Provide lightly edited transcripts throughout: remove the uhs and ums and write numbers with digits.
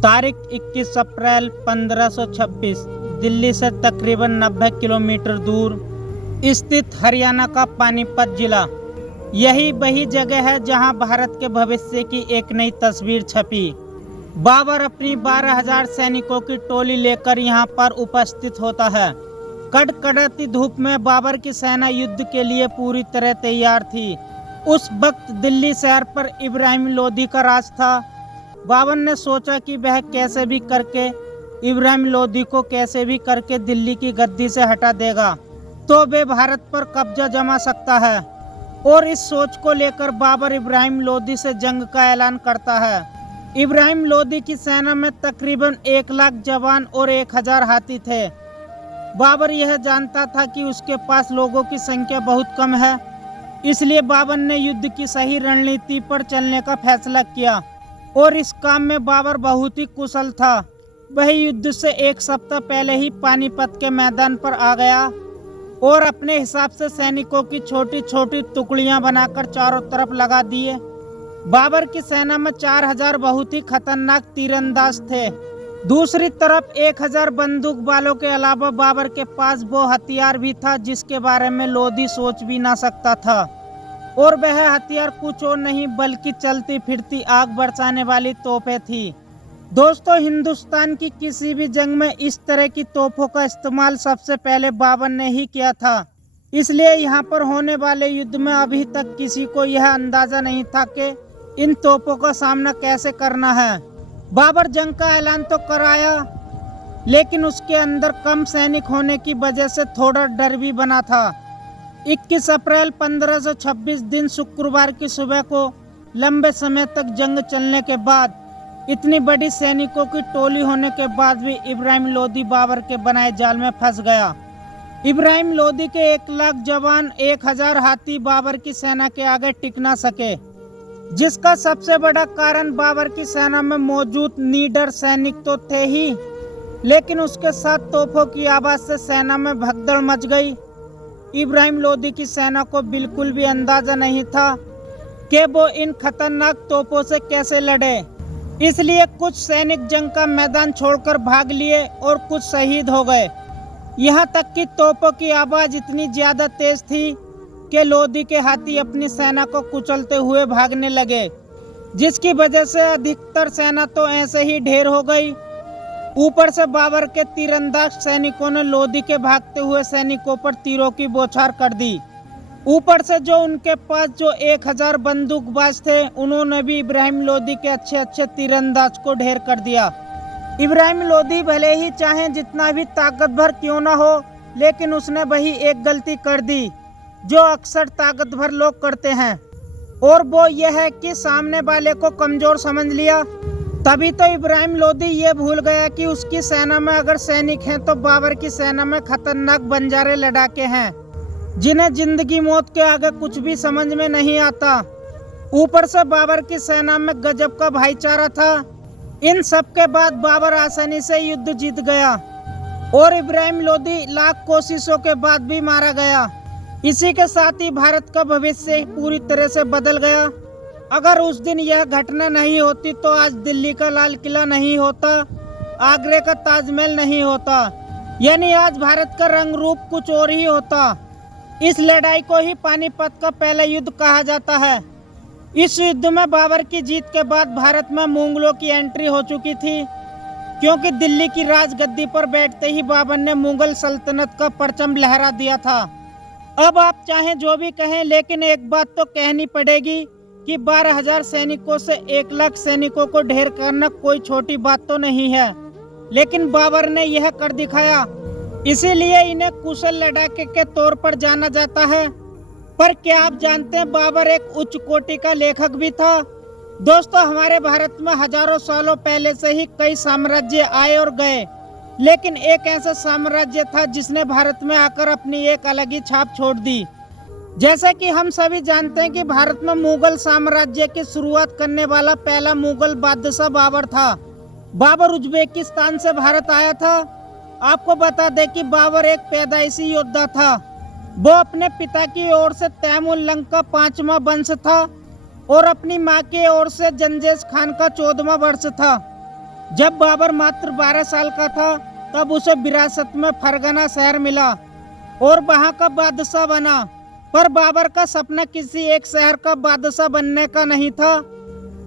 तारीख 21 अप्रैल 1526 दिल्ली से तकरीबन 90 किलोमीटर दूर स्थित हरियाणा का पानीपत जिला। यही वही जगह है जहां भारत के भविष्य की एक नई तस्वीर छपी। बाबर अपनी 12,000 सैनिकों की टोली लेकर यहां पर उपस्थित होता है। कड़कड़ाती धूप में बाबर की सेना युद्ध के लिए पूरी तरह तैयार थी। उस वक्त दिल्ली शहर पर इब्राहिम लोदी का राज था। बाबर ने सोचा कि वह कैसे भी करके इब्राहिम लोदी को कैसे भी करके दिल्ली की गद्दी से हटा देगा तो वे भारत पर कब्जा जमा सकता है। और इस सोच को लेकर बाबर इब्राहिम लोदी से जंग का ऐलान करता है। इब्राहिम लोदी की सेना में तकरीबन 1 लाख जवान और 1,000 हाथी थे। बाबर यह जानता था कि उसके पास लोगों की संख्या बहुत कम है, इसलिए बाबर ने युद्ध की सही रणनीति पर चलने का फैसला किया और इस काम में बाबर बहुत ही कुशल था। वह युद्ध से 1 सप्ताह पहले ही पानीपत के मैदान पर आ गया और अपने हिसाब से सैनिकों की छोटी छोटी टुकड़ियां बनाकर चारों तरफ लगा दिए। बाबर की सेना में 4,000 बहुत ही खतरनाक तीरंदाज थे। दूसरी तरफ 1,000 बंदूक वालों के अलावा बाबर के पास वो हथियार भी था जिसके बारे में लोदी सोच भी ना सकता था। और वह हथियार कुछ और नहीं बल्कि चलती फिरती आग बरसाने वाली तोपें थी। दोस्तों, हिंदुस्तान की किसी भी जंग में इस तरह की तोपों का इस्तेमाल सबसे पहले बाबर ने ही किया था। इसलिए यहाँ पर होने वाले युद्ध में अभी तक किसी को यह अंदाजा नहीं था कि इन तोपों का सामना कैसे करना है। बाबर जंग का ऐलान तो कराया, लेकिन उसके अंदर कम सैनिक होने की वजह से थोड़ा डर भी बना था। 21 अप्रैल 1526 दिन शुक्रवार की सुबह को लंबे समय तक जंग चलने के बाद इतनी बड़ी सैनिकों की टोली होने के बाद भी इब्राहिम लोदी बाबर के बनाए जाल में फंस गया। इब्राहिम लोदी के 1 लाख जवान 1,000 हाथी बाबर की सेना के आगे टिक ना सके, जिसका सबसे बड़ा कारण बाबर की सेना में मौजूद निडर सैनिक तो थे ही, लेकिन उसके साथ तोपों की आवाज से सेना में भगदड़ मच गई। इब्राहिम लोदी की सेना को बिल्कुल भी अंदाजा नहीं था कि वो इन खतरनाक तोपों से कैसे लड़े, इसलिए कुछ सैनिक जंग का मैदान छोड़कर भाग लिए और कुछ शहीद हो गए। यहाँ तक कि तोपों की आवाज इतनी ज्यादा तेज थी कि लोदी के हाथी अपनी सेना को कुचलते हुए भागने लगे, जिसकी वजह से अधिकतर सेना तो ऐसे ही ढेर हो गई। ऊपर से बाबर के तीरंदाज सैनिकों ने लोदी के भागते हुए सैनिकों पर तीरों की बौछार कर दी। ऊपर से जो उनके पास जो 1,000 बंदूकबाज थे, उन्होंने भी इब्राहिम लोदी के अच्छे अच्छे तीरंदाज को ढेर कर दिया। इब्राहिम लोदी भले ही चाहे जितना भी ताकतवर क्यों ना हो, लेकिन उसने वही एक गलती कर दी जो अक्सर ताकतवर लोग करते हैं, और वो यह है कि सामने वाले को कमजोर समझ लिया। तभी तो इब्राहिम लोदी ये भूल गया कि उसकी सेना में अगर सैनिक हैं तो बाबर की सेना में खतरनाक बंजारे लड़ाके हैं, जिन्हें जिंदगी मौत के आगे कुछ भी समझ में नहीं आता। ऊपर से बाबर की सेना में गजब का भाईचारा था। इन सब के बाद बाबर आसानी से युद्ध जीत गया और इब्राहिम लोदी लाख कोशिशों के बाद भी मारा गया। इसी के साथ ही भारत का भविष्य पूरी तरह से बदल गया। अगर उस दिन यह घटना नहीं होती तो आज दिल्ली का लाल किला नहीं होता, आगरे का ताजमहल नहीं होता, यानी आज भारत का रंग रूप कुछ और ही होता। इस लड़ाई को ही पानीपत का पहला युद्ध कहा जाता है। इस युद्ध में बाबर की जीत के बाद भारत में मुगलों की एंट्री हो चुकी थी, क्योंकि दिल्ली की राजगद्दी पर बैठते ही बाबर ने मुगल सल्तनत का परचम लहरा दिया था। अब आप चाहें जो भी कहें, लेकिन एक बात तो कहनी पड़ेगी कि 12,000 सैनिकों से 1 लाख सैनिकों को ढेर करना कोई छोटी बात तो नहीं है, लेकिन बाबर ने यह कर दिखाया। इसीलिए इन्हें कुशल लड़ाके के तौर पर जाना जाता है। पर क्या आप जानते हैं बाबर एक उच्च कोटि का लेखक भी था। दोस्तों, हमारे भारत में हजारों सालों पहले से ही कई साम्राज्य आए और गए, लेकिन एक ऐसा साम्राज्य था जिसने भारत में आकर अपनी एक अलग ही छाप छोड़ दी। जैसा कि हम सभी जानते हैं कि भारत में मुगल साम्राज्य की शुरुआत करने वाला पहला मुगल बादशाह बाबर था। बाबर उज्बेकिस्तान से भारत आया था। आपको बता दें कि बाबर एक पैदाइशी योद्धा था। वो अपने पिता की ओर से तैमूर लंग का 5वां वंश था और अपनी मां की ओर से जंजेज खान का 14वां वर्ष था। जब बाबर मात्र 12 साल का था तब उसे विरासत में फरगना शहर मिला और वहां का बादशाह बना। पर बाबर का सपना किसी एक शहर का बादशाह बनने का नहीं था,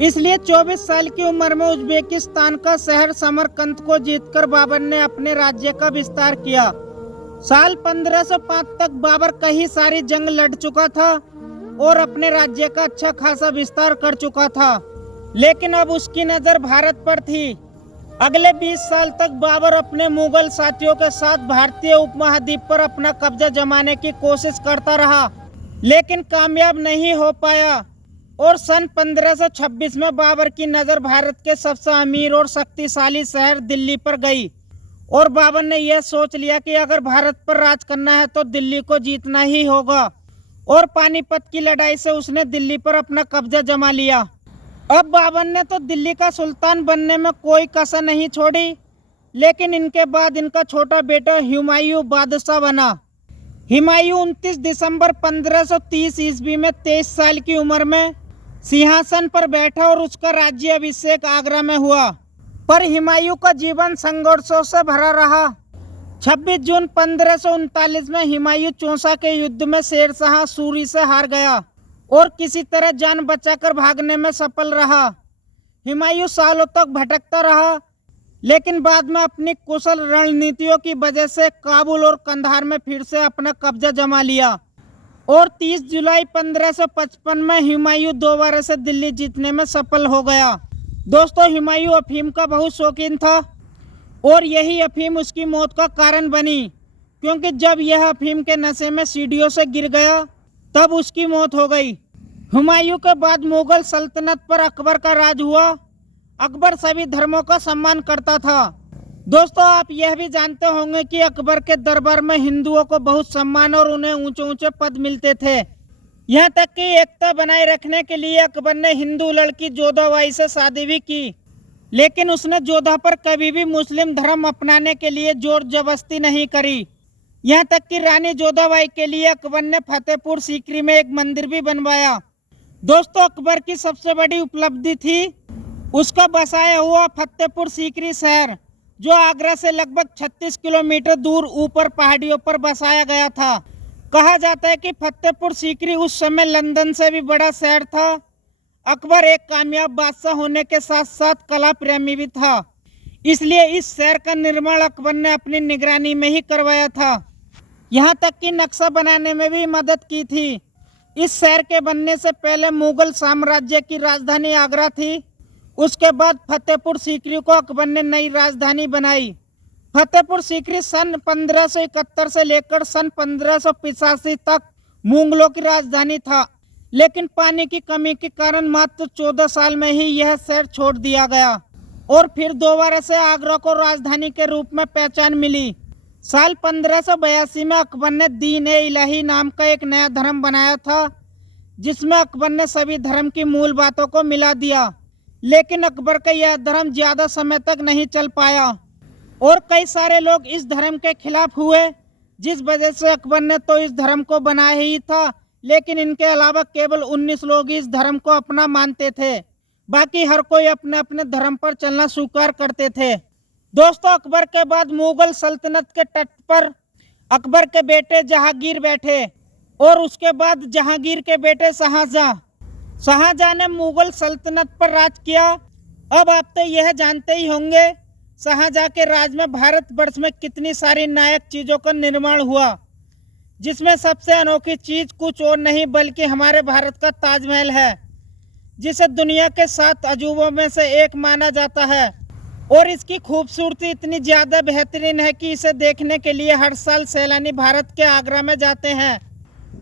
इसलिए 24 साल की उम्र में उज्बेकिस्तान का शहर समरकंद को जीतकर बाबर ने अपने राज्य का विस्तार किया। साल 1505 तक बाबर कई सारी जंग लड़ चुका था और अपने राज्य का अच्छा खासा विस्तार कर चुका था, लेकिन अब उसकी नजर भारत पर थी। अगले 20 साल तक बाबर अपने मुगल साथियों के साथ भारतीय उपमहाद्वीप पर अपना कब्जा जमाने की कोशिश करता रहा, लेकिन कामयाब नहीं हो पाया और सन 1526 में बाबर की नज़र भारत के सबसे अमीर और शक्तिशाली शहर दिल्ली पर गई और बाबर ने यह सोच लिया कि अगर भारत पर राज करना है तो दिल्ली को जीतना ही होगा और पानीपत की लड़ाई से उसने दिल्ली पर अपना कब्जा जमा लिया। अब बाबर ने तो दिल्ली का सुल्तान बनने में कोई कसर नहीं छोड़ी, लेकिन इनके बाद इनका छोटा बेटा हुमायूं बादशाह बना। हुमायूं 29 दिसंबर 1530 ईस्वी में 23 साल की उम्र में सिंहासन पर बैठा और उसका राज्य अभिषेक आगरा में हुआ। पर हुमायूं का जीवन संघर्षों से भरा रहा। 26 जून 1539 में हुमायूं चौसा के युद्ध में शेरशाह सूरी से हार गया और किसी तरह जान बचाकर भागने में सफल रहा। हुमायूं सालों तक भटकता रहा, लेकिन बाद में अपनी कुशल रणनीतियों की वजह से काबुल और कंधार में फिर से अपना कब्जा जमा लिया और 30 जुलाई 1555 में हुमायूं दोबारा से दिल्ली जीतने में सफल हो गया। दोस्तों, हुमायूं अफीम का बहुत शौकीन था और यही अफीम उसकी मौत का कारण बनी, क्योंकि जब यह अफीम के नशे में सीढ़ियों से गिर गया तब उसकी मौत हो गई। हुमायूं के बाद मुगल सल्तनत पर अकबर का राज हुआ। अकबर सभी धर्मों का सम्मान करता था। दोस्तों, आप यह भी जानते होंगे कि अकबर के दरबार में हिंदुओं को बहुत सम्मान और उन्हें ऊंचे ऊंचे पद मिलते थे। यहाँ तक कि एकता बनाए रखने के लिए अकबर ने हिंदू लड़की जोधाबाई से शादी भी की, लेकिन उसने जोधा पर कभी भी मुस्लिम धर्म अपनाने के लिए जोर जबरदस्ती नहीं करी। यहाँ तक कि रानी जोधाबाई के लिए अकबर ने फतेहपुर सीकरी में एक मंदिर भी बनवाया। दोस्तों, अकबर की सबसे बड़ी उपलब्धि थी उसका बसाया हुआ फतेहपुर सीकरी शहर, जो आगरा से लगभग 36 किलोमीटर दूर ऊपर पहाड़ियों पर बसाया गया था। कहा जाता है कि फतेहपुर सीकरी उस समय लंदन से भी बड़ा शहर था। अकबर एक कामयाब बादशाह होने के साथ साथ कला प्रेमी भी था, इसलिए इस शहर का निर्माण अकबर ने अपनी निगरानी में ही करवाया था। यहाँ तक कि नक्शा बनाने में भी मदद की थी। इस शहर के बनने से पहले मुगल साम्राज्य की राजधानी आगरा थी। उसके बाद फतेहपुर सीकरी को अकबर ने नई राजधानी बनाई। फतेहपुर सीकरी सन 1571 से लेकर सन 1585 तक मुगलों की राजधानी था, लेकिन पानी की कमी के कारण मात्र 14 साल में ही यह शहर छोड़ दिया गया और फिर दोबारा से आगरा को राजधानी के रूप में पहचान मिली। साल 1582 में अकबर ने दीन-ए-इलाही नाम का एक नया धर्म बनाया था, जिसमें अकबर ने सभी धर्म की मूल बातों को मिला दिया। लेकिन अकबर का यह धर्म ज्यादा समय तक नहीं चल पाया और कई सारे लोग इस धर्म के खिलाफ हुए, जिस वजह से अकबर ने तो इस धर्म को बनाया ही था, लेकिन इनके अलावा केवल 19 लोग इस धर्म को अपना मानते थे। बाकी हर कोई अपने अपने धर्म पर चलना स्वीकार करते थे। दोस्तों, अकबर के बाद मुगल सल्तनत के तट पर अकबर के बेटे जहांगीर बैठे और उसके बाद जहांगीर के बेटे शाहजहां ने मुगल सल्तनत पर राज किया। अब आप तो यह जानते ही होंगे शाहजहां के राज में भारतवर्ष में कितनी सारी नायक चीजों का निर्माण हुआ, जिसमें सबसे अनोखी चीज कुछ और नहीं बल्कि हमारे भारत का ताजमहल है, जिसे दुनिया के 7 अजूबों में से एक माना जाता है और इसकी खूबसूरती इतनी ज्यादा बेहतरीन है कि इसे देखने के लिए हर साल सैलानी भारत के आगरा में जाते हैं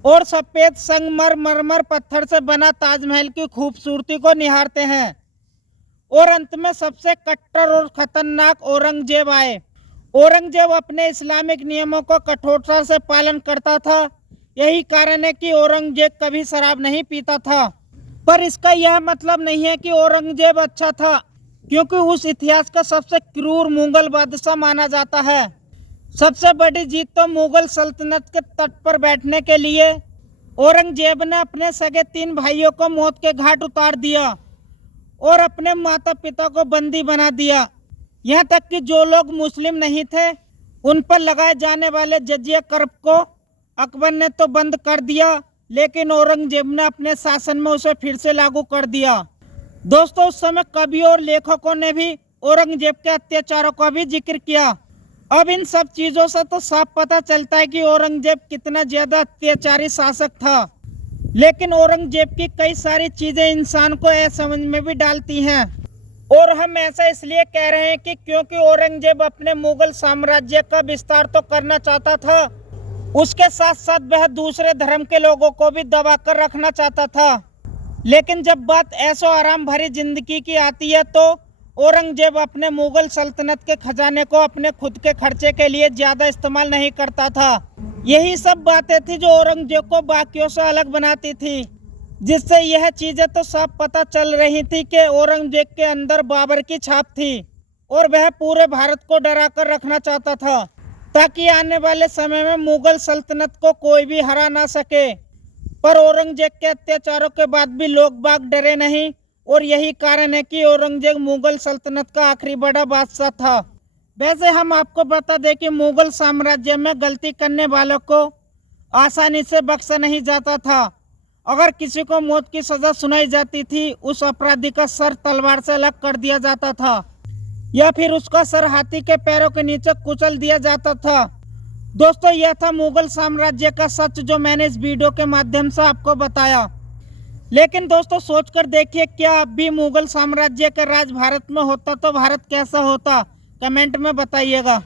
और सफेद संगमरमर पत्थर से बना ताजमहल की खूबसूरती को निहारते हैं। और अंत में सबसे कट्टर और खतरनाक औरंगजेब आए। औरंगजेब अपने इस्लामिक नियमों को कठोरता से पालन करता था। यही कारण है कि औरंगजेब कभी शराब नहीं पीता था। पर इसका यह मतलब नहीं है कि औरंगजेब अच्छा था, क्योंकि उस इतिहास का सबसे क्रूर मुगल बादशाह माना जाता है। सबसे बड़ी जीत तो मुगल सल्तनत के तट पर बैठने के लिए औरंगजेब ने अपने सगे 3 भाइयों को मौत के घाट उतार दिया और अपने माता पिता को बंदी बना दिया। यहाँ तक कि जो लोग मुस्लिम नहीं थे उन पर लगाए जाने वाले जजिया कर को अकबर ने तो बंद कर दिया, लेकिन औरंगजेब ने अपने शासन में उसे फिर से लागू कर दिया। दोस्तों, उस समय कवियों और लेखकों ने भी औरंगजेब के अत्याचारों का भी जिक्र किया। अब इन सब चीजों से तो साफ पता चलता है कि औरंगजेब कितना ज्यादा अत्याचारी शासक था। लेकिन औरंगजेब की कई सारी चीजें इंसान को असमझ में भी डालती हैं, और हम ऐसा इसलिए कह रहे हैं कि क्योंकि औरंगजेब अपने मुगल साम्राज्य का विस्तार तो करना चाहता था, उसके साथ साथ वह दूसरे धर्म के लोगों को भी दबा कर रखना चाहता था। लेकिन जब बात ऐशो आराम भरी जिंदगी की आती है तो औरंगजेब अपने मुगल सल्तनत के खजाने को अपने खुद के खर्चे के लिए ज्यादा इस्तेमाल नहीं करता था। यही सब बातें थी जो औरंगजेब को बाकियों से अलग बनाती थी, जिससे यह चीजें तो साफ पता चल रही थी कि औरंगजेब के अंदर बाबर की छाप थी और वह पूरे भारत को डरा कर रखना चाहता था, ताकि आने वाले समय में मुगल सल्तनत को कोई भी हरा ना सके। पर औरंगजेब के अत्याचारों के बाद भी लोग बाग डरे नहीं, और यही कारण है कि औरंगजेब मुगल सल्तनत का आखिरी बड़ा बादशाह था। वैसे हम आपको बता दें कि मुगल साम्राज्य में गलती करने वालों को आसानी से बख्शा नहीं जाता था। अगर किसी को मौत की सजा सुनाई जाती थी, उस अपराधी का सर तलवार से अलग कर दिया जाता था, या फिर उसका सर हाथी के पैरों के नीचे कुचल दिया जाता था। दोस्तों, यह था मुगल साम्राज्य का सच जो मैंने इस वीडियो के माध्यम से आपको बताया। लेकिन दोस्तों, सोचकर देखिए, क्या अब भी मुगल साम्राज्य का राज भारत में होता तो भारत कैसा होता? कमेंट में बताइएगा।